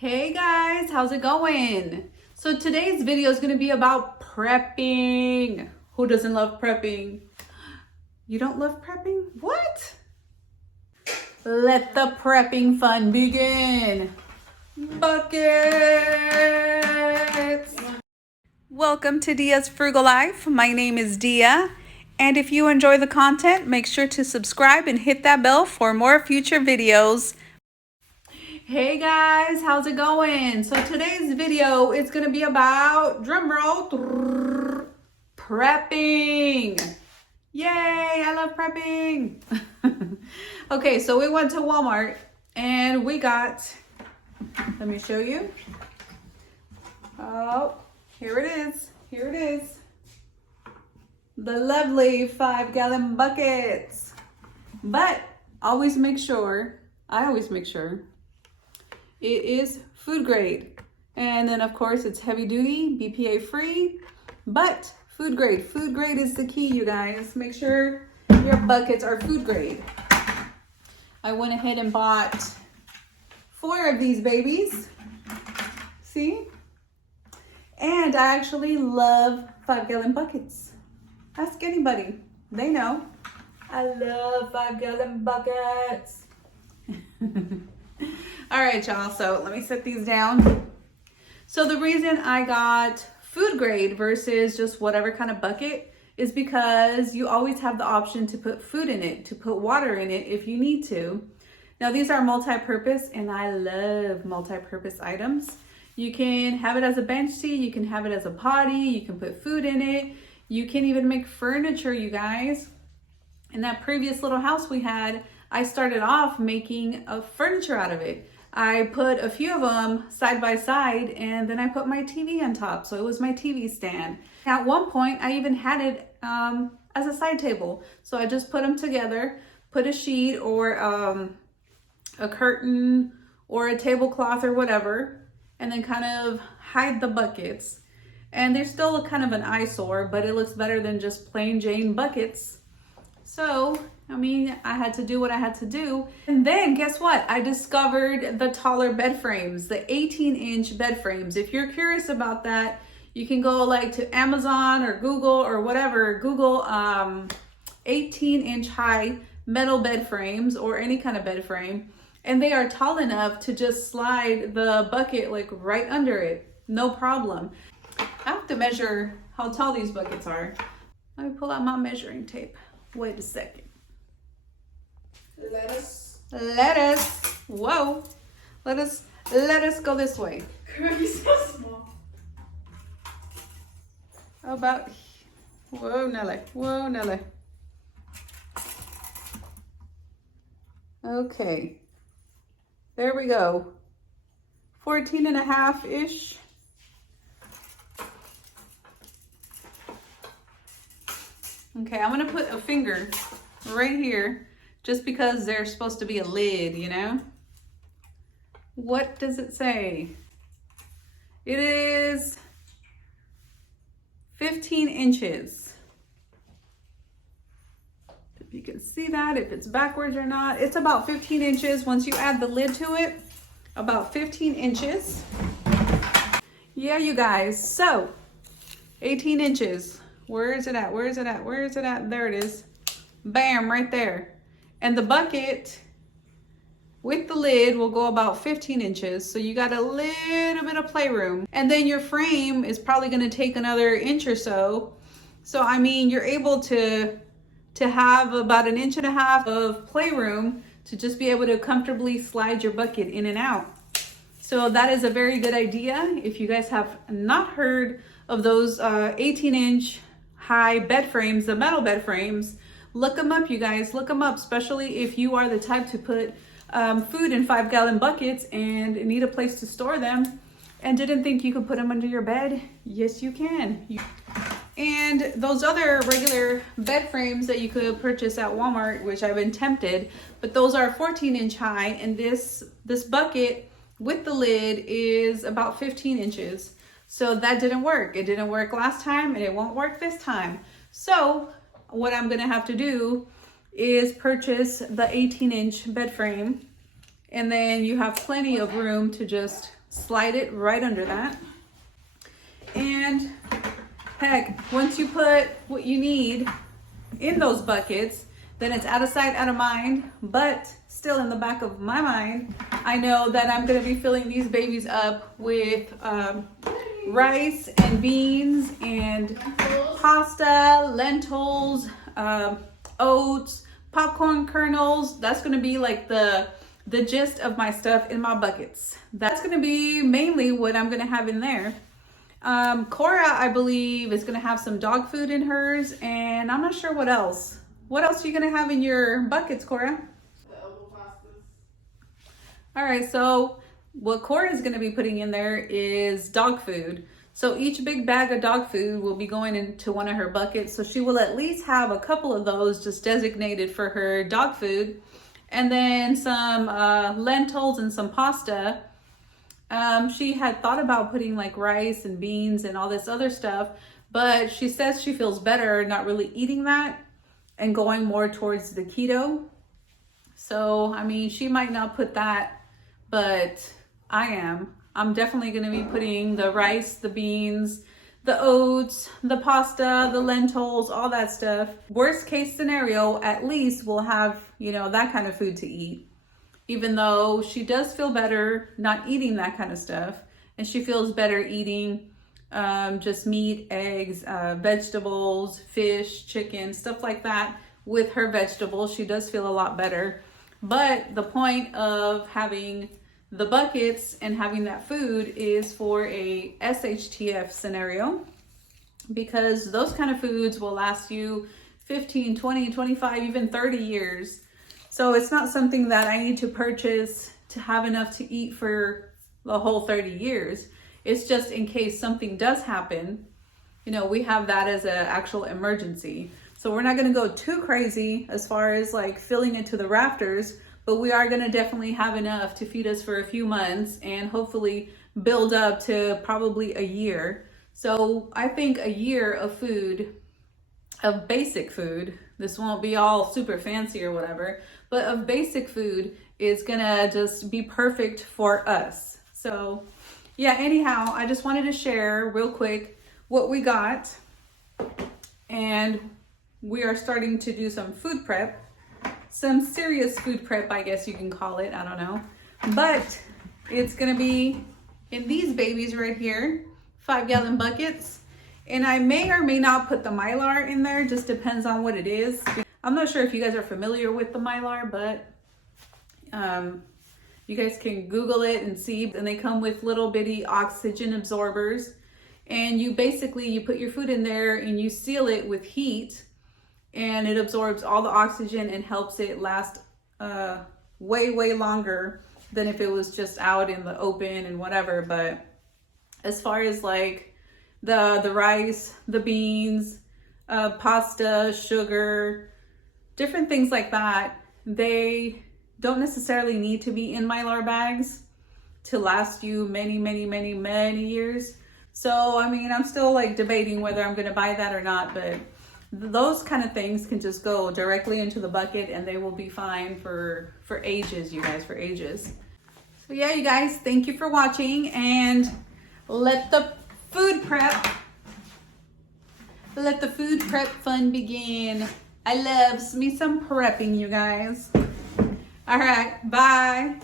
Hey guys, how's it going? So today's video is going to be about prepping. Who doesn't love prepping? You don't love prepping? What? Let the prepping fun begin. Buckets. Welcome to DiasFrugalLife. My name is Dia. And if you enjoy the content, make sure to subscribe and hit that bell for more future videos. Hey guys, how's it going? So today's video is going to be about, drumroll, prepping. Yay, I love prepping. Okay, so we went to Walmart and we got, let me show you. Oh, here it is. Here it is. The lovely 5-gallon buckets. But I always make sure it is food grade. And then of course it's heavy duty, BPA free, but food grade. Food grade is the key, you guys. Make sure your buckets are food grade. I went ahead and bought 4 of these babies. See? And I actually love 5-gallon buckets. Ask anybody, they know. I love 5-gallon buckets. All right, y'all, so let me set these down. So the reason I got food grade versus just whatever kind of bucket is because you always have the option to put food in it, to put water in it if you need to. Now these are multi-purpose and I love multi-purpose items. You can have it as a bench seat, you can have it as a potty, you can put food in it. You can even make furniture, you guys. In that previous little house we had, I started off making a furniture out of it. I put a few of them side by side and then I put my TV on top. So it was my TV stand. At one point, I even had it as a side table. So I just put them together, put a sheet or a curtain or a tablecloth or whatever, and then kind of hide the buckets. And they're still kind of an eyesore, but it looks better than just plain Jane buckets. So, I mean, I had to do what I had to do. And then guess what? I discovered the taller bed frames, the 18-inch bed frames. If you're curious about that, you can go like to Amazon or Google or whatever. Google 18-inch high metal bed frames or any kind of bed frame. And they are tall enough to just slide the bucket like right under it. No problem. I have to measure how tall these buckets are. Let me pull out my measuring tape. Wait a second. Lettuce. Whoa. Let us go this way. Girl, you're so small. How about, whoa, Nelly. Whoa, Nelly. Okay. There we go. 14.5-ish. Okay, I'm gonna put a finger right here just because there's supposed to be a lid, you know? What does it say? It is 15 inches. If you can see that, if it's backwards or not, it's about 15 inches. Once you add the lid to it, about 15 inches. Yeah, you guys, so 18 inches. Where is it at? Where is it at? Where is it at? There it is. Bam, right there. And the bucket with the lid will go about 15 inches. So you got a little bit of playroom. And then your frame is probably going to take another inch or so. So, I mean, you're able to have about 1.5 inches of playroom to just be able to comfortably slide your bucket in and out. So that is a very good idea. If you guys have not heard of those 18-inch high bed frames, the metal bed frames, look them up, you guys. Look them up, especially if you are the type to put food in 5-gallon buckets and need a place to store them and didn't think you could put them under your bed. Yes, you can. And those other regular bed frames that you could purchase at Walmart, which I've been tempted, but those are 14-inch high, and this bucket with the lid is about 15 inches. So that didn't work. It didn't work last time and it won't work this time. So what I'm gonna have to do is purchase the 18-inch bed frame, and then you have plenty of room to just slide it right under that. And heck, once you put what you need in those buckets, then it's out of sight, out of mind. But still in the back of my mind, I know that I'm gonna be filling these babies up with rice and beans and pasta, lentils, oats, popcorn kernels. That's gonna be like the gist of my stuff in my buckets. That's gonna be mainly what I'm gonna have in there. Cora, I believe, is gonna have some dog food in hers, and I'm not sure what else. What else are you gonna have in your buckets, Cora? The elbow pastas. All right, so what Cora is gonna be putting in there is dog food. So each big bag of dog food will be going into one of her buckets. So she will at least have a couple of those just designated for her dog food. And then some lentils and some pasta. She had thought about putting like rice and beans and all this other stuff, but she says she feels better not really eating that and going more towards the keto. So, I mean, she might not put that, but I am. I'm definitely going to be putting the rice, the beans, the oats, the pasta, the lentils, all that stuff. Worst case scenario, at least we'll have, you know, that kind of food to eat. Even though she does feel better not eating that kind of stuff. And she feels better eating just meat, eggs, vegetables, fish, chicken, stuff like that. With her vegetables, she does feel a lot better. But the point of having the buckets and having that food is for a SHTF scenario, because those kind of foods will last you 15, 20, 25, even 30 years. So it's not something that I need to purchase to have enough to eat for the whole 30 years. It's just in case something does happen, you know, we have that as an actual emergency. So we're not going to go too crazy as far as like filling it to the rafters, but we are going to definitely have enough to feed us for a few months and hopefully build up to probably a year. So I think a year of food, of basic food, this won't be all super fancy or whatever, but of basic food is gonna just be perfect for us. So yeah, anyhow, I just wanted to share real quick what we got. And we are starting to do some food prep, some serious food prep, I guess you can call it, I don't know. But it's gonna be in these babies right here, 5-gallon buckets. And I may or may not put the Mylar in there, just depends on what it is. I'm not sure if you guys are familiar with the Mylar, but you guys can Google it and see. And they come with little bitty oxygen absorbers. And you basically, you put your food in there and you seal it with heat, and it absorbs all the oxygen and helps it last way, way longer than if it was just out in the open and whatever. But as far as like the rice, the beans, pasta, sugar, different things like that, they don't necessarily need to be in Mylar bags to last you many, many, many, many years. So, I mean, I'm still like debating whether I'm gonna buy that or not, but those kind of things can just go directly into the bucket and they will be fine for ages, you guys, for ages. So yeah, you guys, thank you for watching, and let the food prep fun begin. I love me some prepping, you guys. All right, bye.